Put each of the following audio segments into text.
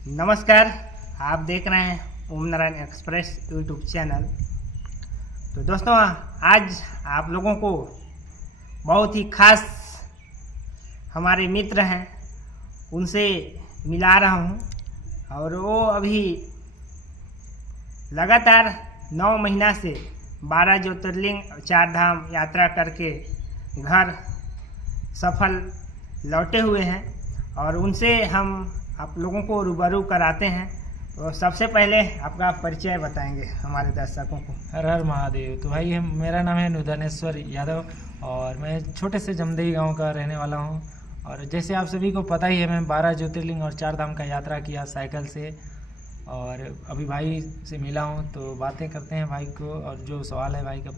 नमस्कार। आप देख रहे हैं ओम नारायण एक्सप्रेस यूट्यूब चैनल। तो दोस्तों, आज आप लोगों को बहुत ही खास हमारे मित्र हैं उनसे मिला रहा हूं। और वो अभी लगातार 9 महीना से 12 ज्योतिर्लिंग 4 धाम यात्रा करके घर सफल लौटे हुए हैं और उनसे हम आप लोगों को रूबरू कराते हैं। तो सबसे पहले आपका परिचय बताएंगे हमारे दर्शकों को। हर हर महादेव। तो भाई मेरा नाम है नुधनेश्वर यादव और मैं छोटे से जमदेई गांव का रहने वाला हूं। और जैसे आप सभी को पता ही है, मैं 12 ज्योतिर्लिंग और 4 धाम का यात्रा किया साइकिल से। और अभी भाई से मिला हूं तो बातें करते हैं भाई को, और जो सवाल है भाई का।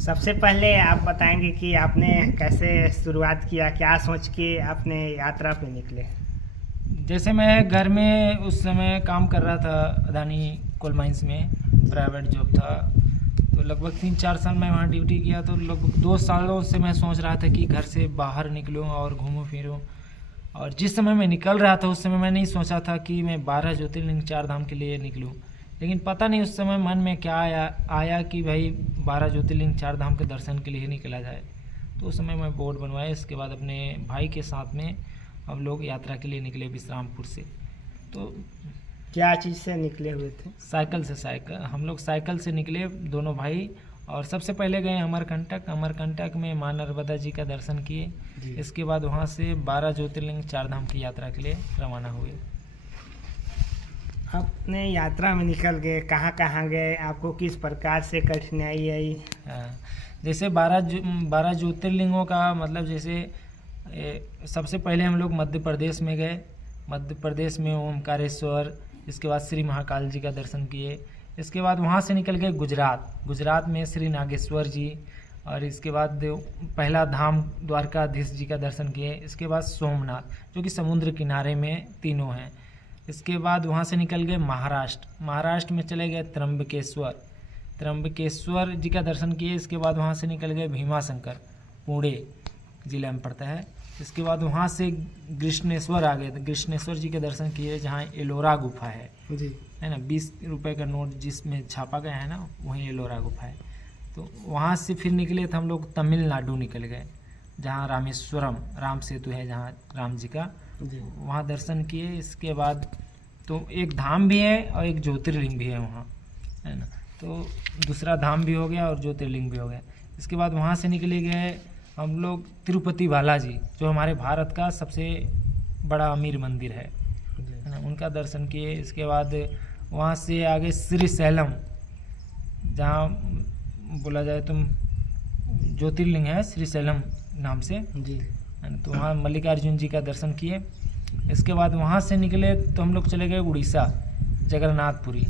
सबसे पहले आप बताएंगे कि आपने कैसे शुरुआत किया, क्या सोच के आपने यात्रा पे निकले। जैसे मैं घर में उस समय काम कर रहा था, अदानी कोल माइंस में प्राइवेट जॉब था। तो लगभग 3-4 साल मैं वहाँ ड्यूटी किया। तो लगभग 2 सालों से मैं सोच रहा था कि घर से बाहर निकलूँ और घूमूँ फिरूँ। और जिस समय मैं निकल रहा था उस समय मैं नहीं सोचा था कि मैं 12 ज्योतिर्लिंग 4 धाम के लिए निकलूँ। लेकिन पता नहीं उस समय मन में क्या आया कि भाई 12 ज्योतिर्लिंग 4 धाम के दर्शन के लिए ही निकला जाए। तो उस समय मैं बोर्ड बनवाया। इसके बाद अपने भाई के साथ में हम लोग यात्रा के लिए निकले विश्रामपुर से। तो क्या चीज़ से निकले हुए थे? साइकिल हम लोग साइकिल से निकले दोनों भाई। और सबसे पहले गए अमरकंटक में माँ नर्मदा जी का दर्शन किए। इसके बाद वहाँ से 12 ज्योतिर्लिंग 4 धाम की यात्रा के लिए रवाना हुए। अपने यात्रा में निकल गए, कहाँ गए, आपको किस प्रकार से कठिनाई आई? जैसे 12 ज्योतिर्लिंगों का मतलब, जैसे सबसे पहले हम लोग मध्य प्रदेश में गए। मध्य प्रदेश में ओमकारेश्वर, इसके बाद श्री महाकाल जी का दर्शन किए। इसके बाद वहाँ से निकल गए गुजरात में श्री नागेश्वर जी। और इसके बाद पहला धाम द्वारकाधीश जी का दर्शन किए। इसके बाद सोमनाथ, जो कि समुद्र किनारे में तीनों हैं। इसके बाद वहाँ से निकल गए महाराष्ट्र में चले गए त्र्यंबकेश्वर जी का दर्शन किए। इसके बाद वहाँ से निकल गए भीमाशंकर, पुणे जिला में पड़ता है। इसके बाद वहाँ से कृष्णेश्वर आ गए। कृष्णेश्वर जी के दर्शन किए, जहाँ एलोरा गुफा है ना, 20 रुपये का नोट जिसमें छापा गया है ना, वहीं एलोरा गुफा है। तो वहाँ से फिर निकले तो हम लोग तमिलनाडु निकल गए, जहाँ रामेश्वरम राम सेतु है, जहाँ राम जी का, वहाँ दर्शन किए। इसके बाद तो एक धाम भी है और एक ज्योतिर्लिंग भी है वहाँ, है ना। तो दूसरा धाम भी हो गया और ज्योतिर्लिंग भी हो गया। इसके बाद वहाँ से निकले गए हम लोग तिरुपति बालाजी, जो हमारे भारत का सबसे बड़ा अमीर मंदिर है ना, उनका दर्शन किए। इसके बाद वहाँ से आगे श्री सैलम, जहाँ बोला जाए तो ज्योतिर्लिंग है श्री सैलम नाम से जी। तो वहाँ मल्लिकार्जुन जी का दर्शन किए। इसके बाद वहाँ से निकले तो हम लोग चले गए उड़ीसा, जगन्नाथपुरी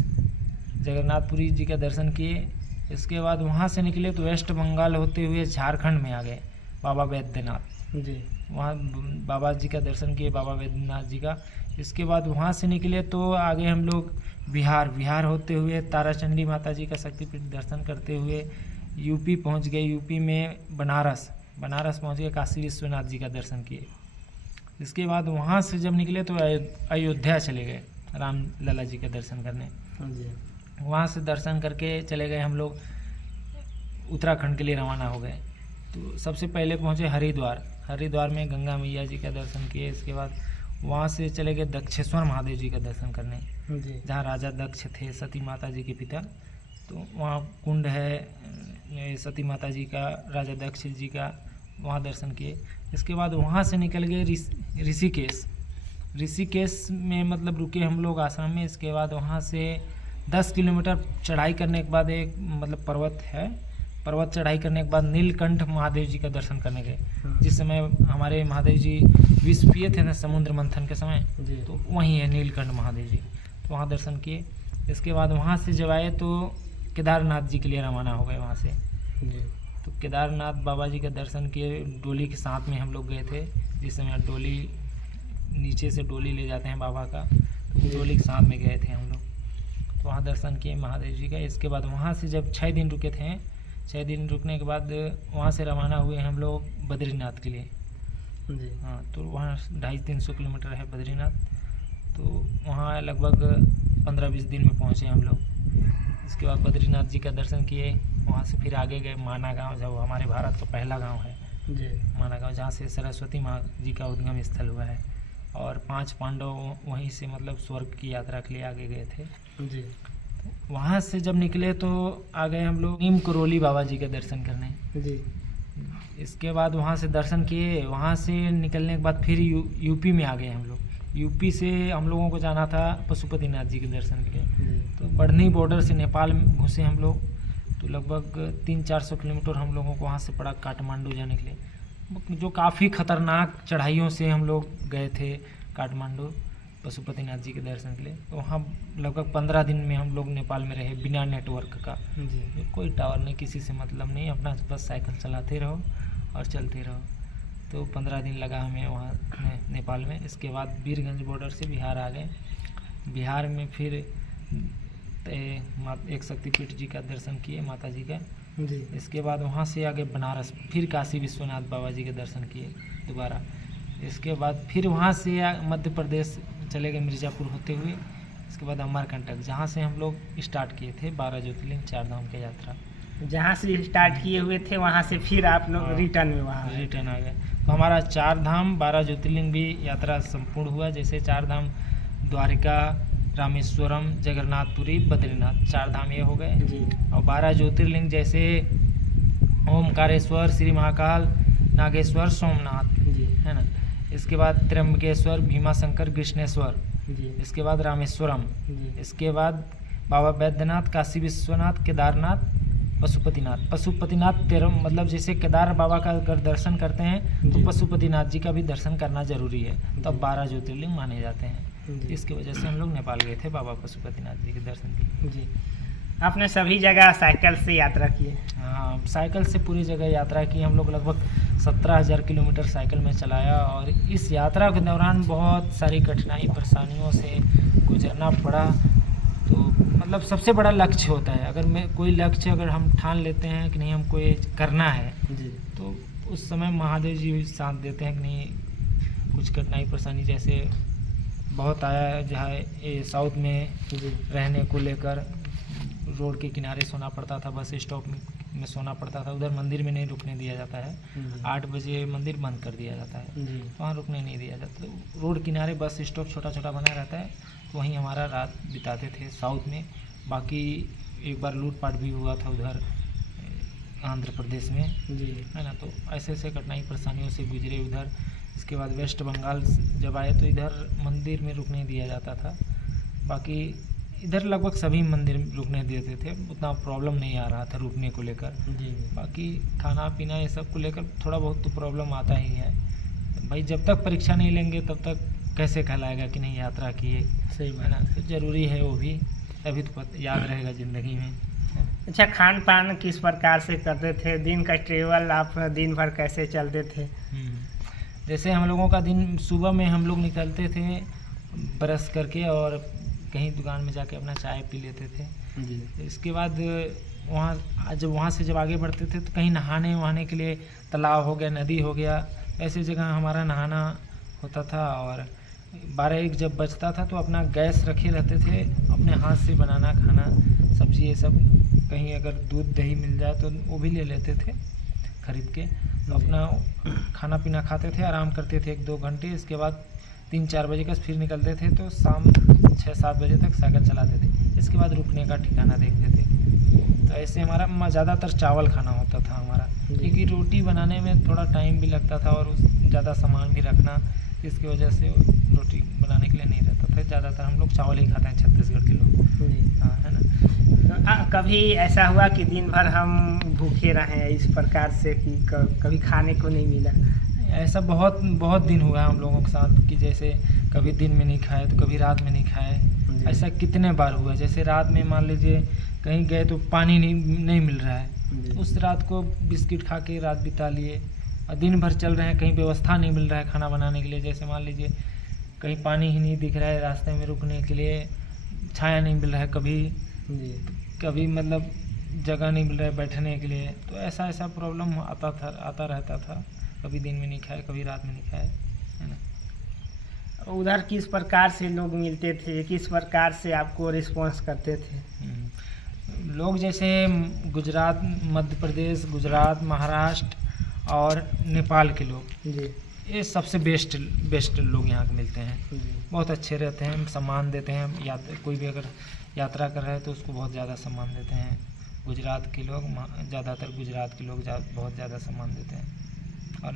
जी का दर्शन किए। इसके बाद वहाँ से निकले तो वेस्ट बंगाल होते हुए झारखंड में आ गए, बाबा वैद्यनाथ जी, वहाँ बाबा जी का दर्शन किए, बाबा वैद्यनाथ जी का। इसके बाद वहाँ से निकले तो आगे हम लोग बिहार होते हुए ताराचंडी माता जी का शक्तिपीठ दर्शन करते हुए यूपी पहुँच गए। यूपी में बनारस पहुँच गए, काशी विश्वनाथ जी का दर्शन किए। इसके बाद वहाँ से जब निकले तो अयोध्या चले गए राम लला जी का दर्शन करने। वहाँ से दर्शन करके चले गए हम लोग उत्तराखंड के लिए रवाना हो गए। तो सबसे पहले पहुँचे हरिद्वार में गंगा मैया जी का दर्शन किए। इसके बाद वहाँ से चले गए दक्षेश्वर महादेव जी का दर्शन करने, जहाँ राजा दक्ष थे, सती माता जी के पिता। तो वहाँ कुंड है सती माता जी का, राजा दक्ष जी का, वहाँ दर्शन किए। इसके बाद वहाँ से निकल गए ऋषिकेश में मतलब रुके हम लोग आश्रम में। इसके बाद वहाँ से 10 किलोमीटर चढ़ाई करने के बाद एक मतलब पर्वत चढ़ाई करने के बाद नीलकंठ महादेव जी का दर्शन करने गए। जिस समय हमारे महादेव जी विष पिए थे ना समुद्र मंथन के समय, तो वहीं है नीलकंठ महादेव जी, तो वहाँ दर्शन किए। इसके बाद वहाँ से जब आए तो केदारनाथ जी के लिए रवाना हो गए वहाँ से। तो केदारनाथ बाबा जी का दर्शन किए। डोली के साथ में हम लोग गए थे, जिस समय डोली नीचे से डोली ले जाते हैं बाबा का, तो डोली के साथ में गए थे हम लोग। तो वहाँ दर्शन किए महादेव जी का। इसके बाद वहाँ से जब 6 दिन रुके थे, 6 दिन रुकने के बाद वहाँ से रवाना हुए हम लोग बद्रीनाथ के लिए। हाँ, तो वहाँ 250-300 किलोमीटर है बद्रीनाथ। तो वहाँ लगभग 15-20 दिन में पहुँचे हम लोग। इसके बाद बद्रीनाथ जी का दर्शन किए। वहाँ से फिर आगे गए माना गांव, जो हमारे भारत का पहला गांव है जी। माना गांव, जहाँ से सरस्वती माँ जी का उद्गम स्थल हुआ है। और 5 पांडव वहीं से मतलब स्वर्ग की यात्रा के लिए आगे गए थे जी। वहाँ से जब निकले तो आ गए हम लोग नीम करोली बाबा जी का दर्शन करने। जी। इसके बाद वहाँ से दर्शन किए। वहाँ से निकलने के बाद फिर यूपी में आ गए हम लोग। यूपी से हम लोगों को जाना था पशुपतिनाथ जी के दर्शन के लिए। तो बढ़नी बॉर्डर से नेपाल में घुसे हम लोग। तो लगभग 300-400 किलोमीटर हम लोगों को वहाँ से पड़ा काठमांडू जाने के लिए, जो काफ़ी खतरनाक चढ़ाइयों से हम लोग गए थे काठमांडू पशुपतिनाथ जी के दर्शन के लिए। तो वहाँ लगभग 15 दिन में हम लोग नेपाल में रहे बिना नेटवर्क का। जी। कोई टावर नहीं, किसी से मतलब नहीं, अपना बस साइकिल चलाते रहो और चलते रहो। तो 15 दिन लगा हमें वहाँ नेपाल में। इसके बाद वीरगंज बॉर्डर से बिहार आ गए। बिहार में फिर एक शक्तिपीठ जी का दर्शन किए, माता जी का। जी। इसके बाद वहाँ से आगे बनारस, फिर काशी विश्वनाथ बाबा जी के दर्शन किए दोबारा। इसके बाद फिर वहाँ से मध्य प्रदेश चले गए मिर्ज़ापुर होते हुए। इसके बाद अमरकंटक, जहाँ से हम लोग स्टार्ट किए थे 12 ज्योतिर्लिंग 4 धाम की यात्रा। जहाँ से स्टार्ट किए हुए थे वहाँ से फिर आप लोग रिटर्न में वहाँ रिटर्न आ गए। तो हमारा 4 धाम 12 ज्योतिर्लिंग भी यात्रा संपूर्ण हुआ। जैसे 4 धाम द्वारिका, रामेश्वरम, जगन्नाथपुरी, बद्रीनाथ, 4 धाम ये हो गए। जी। और 12 ज्योतिर्लिंग जैसे ओमकारेश्वर, श्री महाकाल, नागेश्वर, सोमनाथ, जी। है ना। इसके बाद त्र्यंबकेश्वर, भीमाशंकर, कृष्णेश्वर। जी। इसके बाद रामेश्वरम। जी। इसके बाद बाबा बैद्यनाथ, काशी विश्वनाथ, केदारनाथ, पशुपतिनाथ 13, मतलब जैसे केदार बाबा का अगर दर्शन करते हैं तो जी। पशुपतिनाथ जी का भी दर्शन करना जरूरी है, तब जी। 12 ज्योतिर्लिंग माने जाते हैं। जी। इसकी वजह से हम लोग नेपाल गए थे बाबा पशुपतिनाथ जी के दर्शन के लिए। जी। आपने सभी जगह साइकिल से यात्रा की है? हाँ, साइकिल से पूरी जगह यात्रा की हम लोग। लगभग 17,000 किलोमीटर साइकिल में चलाया। और इस यात्रा के दौरान बहुत सारी कठिनाई परेशानियों से गुजरना पड़ा। तो मतलब सबसे बड़ा लक्ष्य होता है, अगर कोई लक्ष्य अगर हम ठान लेते हैं कि नहीं हमको ये करना है, जी। तो उस समय महादेव जी साथ देते हैं कि नहीं। कुछ कठिनाई परेशानी जैसे बहुत आया, जहाँ ये साउथ में जी। रहने को लेकर रोड के किनारे सोना पड़ता था, बस स्टॉप में सोना पड़ता था। उधर मंदिर में नहीं रुकने दिया जाता है। 8 बजे मंदिर बंद कर दिया जाता है, जी। वहाँ रुकने नहीं दिया जाता। तो रोड किनारे बस स्टॉप छोटा छोटा बना रहता है, तो वहीं हमारा रात बिताते थे साउथ में। बाकी एक बार लूटपाट भी हुआ था उधर आंध्र प्रदेश में, जी। है ना। तो ऐसे ऐसे कठिनाई परेशानियों से गुजरे उधर। इसके बाद वेस्ट बंगाल जब आए तो इधर मंदिर में रुकने दिया जाता था। बाकी इधर लगभग सभी मंदिर रुकने देते थे, उतना प्रॉब्लम नहीं आ रहा था रुकने को लेकर। जी। बाकी खाना पीना ये सब को लेकर थोड़ा बहुत तो प्रॉब्लम आता ही है भाई। जब तक परीक्षा नहीं लेंगे तब तक कैसे कहलाएगा कि नहीं यात्रा किए, सही है ना। बात। तो ज़रूरी है वो भी, तभी तो याद रहेगा ज़िंदगी में। अच्छा, खान पान किस प्रकार से करते थे? दिन का ट्रेवल आप दिन भर कैसे चलते थे? जैसे हम लोगों का दिन, सुबह में हम लोग निकलते थे ब्रश करके और कहीं दुकान में जाके अपना चाय पी लेते थे। जी। इसके बाद वहाँ से जब आगे बढ़ते थे तो कहीं नहाने वहाने के लिए तालाब हो गया, नदी हो गया, ऐसी जगह हमारा नहाना होता था। और 12-1 जब बजता था तो अपना गैस रखे रहते थे, अपने हाथ से बनाना खाना, सब्जी ये सब। कहीं अगर दूध दही मिल जाए तो वो भी ले लेते थे खरीद के। तो अपना खाना पीना खाते थे, आराम करते थे 1-2 घंटे। इसके बाद 3-4 बजे का फिर निकलते थे, तो शाम 6-7 बजे तक साइकिल चलाते थे। इसके बाद रुकने का ठिकाना देखते थे। तो ऐसे हमारा ज़्यादातर चावल खाना होता था हमारा, क्योंकि रोटी बनाने में थोड़ा टाइम भी लगता था और ज़्यादा सामान भी रखना, इसकी वजह से रोटी बनाने के लिए नहीं रहता था। ज़्यादातर हम लोग चावल ही खाते हैं छत्तीसगढ़ के लोग। हाँ, है ना। तो कभी ऐसा हुआ कि दिन भर हम भूखे रहे इस प्रकार से कि कभी खाने को नहीं मिला? ऐसा बहुत बहुत दिन हुआ है हम लोगों के साथ कि जैसे कभी दिन में नहीं खाए तो कभी रात में नहीं खाए। ऐसा कितने बार हुआ। जैसे रात में मान लीजिए कहीं गए तो पानी नहीं मिल रहा है, उस रात को बिस्किट खा के रात बिता लिए। और दिन भर चल रहे हैं, कहीं व्यवस्था नहीं मिल रहा है खाना बनाने के लिए। जैसे मान लीजिए कहीं पानी ही नहीं दिख रहा है रास्ते में रुकने के लिए, छाया नहीं मिल रहा है कभी मतलब जगह नहीं मिल रहा है बैठने के लिए। तो ऐसा प्रॉब्लम आता रहता था। कभी दिन में नहीं खाए, कभी रात में नहीं खाए, है ना। उधर किस प्रकार से लोग मिलते थे, किस प्रकार से आपको रिस्पॉन्स करते थे? लोग जैसे गुजरात, मध्य प्रदेश, गुजरात, महाराष्ट्र और नेपाल के लोग, जी ये सबसे बेस्ट लोग यहाँ के मिलते हैं। जी। बहुत अच्छे रहते हैं, सम्मान देते हैं। कोई भी अगर यात्रा कर रहा है तो उसको बहुत ज़्यादा सम्मान देते हैं। गुजरात के लोग, ज़्यादातर गुजरात के लोग बहुत ज़्यादा सम्मान देते हैं। और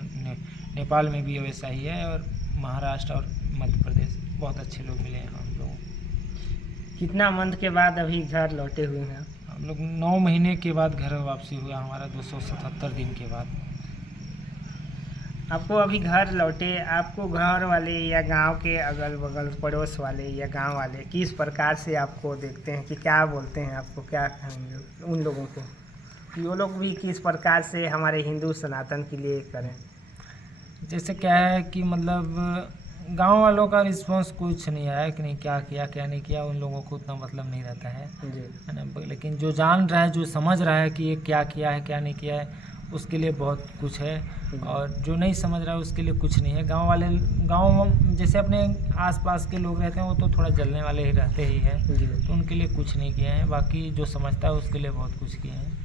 नेपाल में भी वैसा ही है, और महाराष्ट्र और मध्य प्रदेश बहुत अच्छे लोग मिले हैं हम लोगों को। कितना मंथ के बाद अभी घर लौटे हुए हैं? हम लोग 9 महीने के बाद घर वापसी हुआ हमारा, 277 दिन के बाद। आपको अभी घर लौटे, आपको घर वाले या गांव के अगल बगल पड़ोस वाले या गांव वाले किस प्रकार से आपको देखते हैं, कि क्या बोलते हैं आपको, क्या कहेंगे उन लोगों को कि वो लोग भी किस प्रकार से हमारे हिंदू सनातन के लिए करें? जैसे क्या है कि मतलब गांव वालों का रिस्पांस कुछ नहीं आया कि नहीं क्या किया क्या नहीं किया, उन लोगों को उतना मतलब नहीं रहता है ना। लेकिन जो जान रहा है, जो समझ रहा है कि ये क्या किया है क्या नहीं किया है, उसके लिए बहुत कुछ है। और जो नहीं समझ रहा है उसके लिए कुछ नहीं है। गांव जैसे अपने आसपास के लोग रहते हैं, वो तो थोड़ा जलने वाले ही रहते ही हैं, तो उनके लिए कुछ नहीं किए हैं। बाकी जो समझता है उसके लिए बहुत कुछ किए हैं।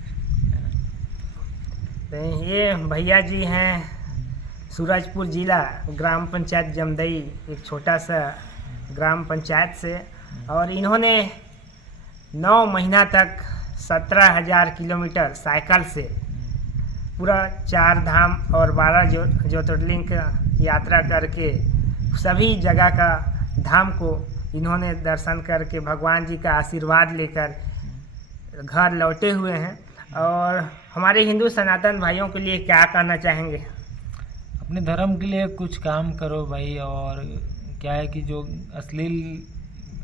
ये भैया जी हैं सूरजपुर जिला ग्राम पंचायत जमदई, एक छोटा सा ग्राम पंचायत से, और इन्होंने 9 महीना तक 17,000 किलोमीटर साइकिल से पूरा 4 धाम और 12 ज्योतिर्लिंग का यात्रा करके सभी जगह का धाम को इन्होंने दर्शन करके भगवान जी का आशीर्वाद लेकर घर लौटे हुए हैं। और हमारे हिंदू सनातन भाइयों के लिए क्या कहना चाहेंगे? अपने धर्म के लिए कुछ काम करो भाई। और क्या है कि जो अश्लील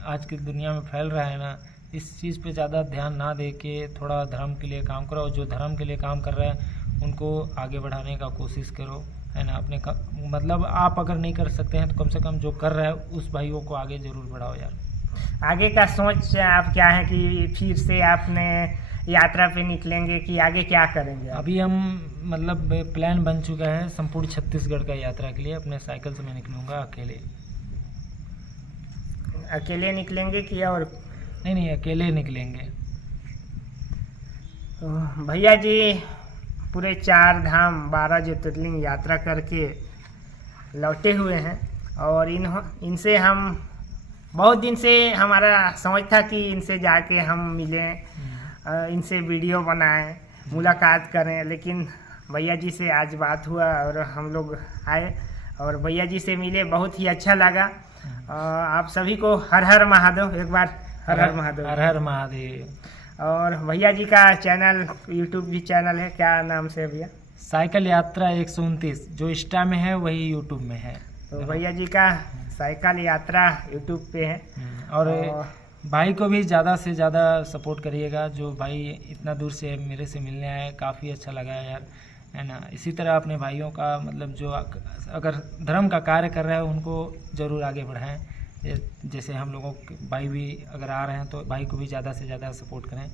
आज की दुनिया में फैल रहा है ना, इस चीज़ पे ज़्यादा ध्यान ना दे के थोड़ा धर्म के लिए काम करो। और जो धर्म के लिए काम कर रहे हैं उनको आगे बढ़ाने का कोशिश करो, है ना। अपने मतलब आप अगर नहीं कर सकते हैं तो कम से कम जो कर रहा है उस भाइयों को आगे ज़रूर बढ़ाओ यार। आगे का सोच आप क्या है कि फिर से आपने यात्रा पे निकलेंगे कि आगे क्या करेंगे? अभी हम मतलब प्लान बन चुका है संपूर्ण छत्तीसगढ़ का यात्रा के लिए। अपने साइकिल से मैं निकलूँगा अकेले। अकेले निकलेंगे कि और? नहीं, अकेले निकलेंगे। भैया जी पूरे 4 धाम 12 ज्योतिर्लिंग यात्रा करके लौटे हुए हैं, और इनसे हम बहुत दिन से हमारा समझ था कि इनसे जाके हम मिलें, इनसे वीडियो बनाएं, मुलाकात करें। लेकिन भैया जी से आज बात हुआ और हम लोग आए और भैया जी से मिले, बहुत ही अच्छा लगा। आप सभी को हर हर महादेव, एक बार हर हर महादेव। हर हर महादेव। और भैया जी का चैनल, यूट्यूब भी चैनल है, क्या नाम से भैया? साइकिल यात्रा 129, जो इंस्टा में है वही यूट्यूब में है। तो भैया जी का साइकिल यात्रा यूट्यूब पे है। और भाई को भी ज़्यादा से ज़्यादा सपोर्ट करिएगा। जो भाई इतना दूर से मेरे से मिलने आए, काफ़ी अच्छा लगा यार, है ना। इसी तरह अपने भाइयों का मतलब जो अगर धर्म का कार्य कर रहे हैं उनको ज़रूर आगे बढ़ाएं। जैसे हम लोगों के भाई भी अगर आ रहे हैं तो भाई को भी ज़्यादा से ज़्यादा सपोर्ट करें।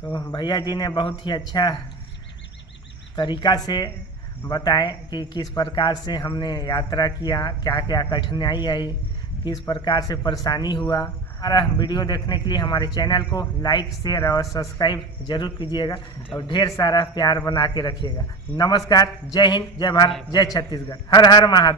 तो भैया जी ने बहुत ही अच्छा तरीका से बताएं कि किस प्रकार से हमने यात्रा किया, क्या क्या कठिनाई आई, किस प्रकार से परेशानी हुआ। हमारा वीडियो देखने के लिए हमारे चैनल को लाइक, शेयर और सब्सक्राइब जरूर कीजिएगा और ढेर सारा प्यार बना के रखिएगा। नमस्कार, जय हिंद, जय भारत, जय छत्तीसगढ़, हर हर महादेव।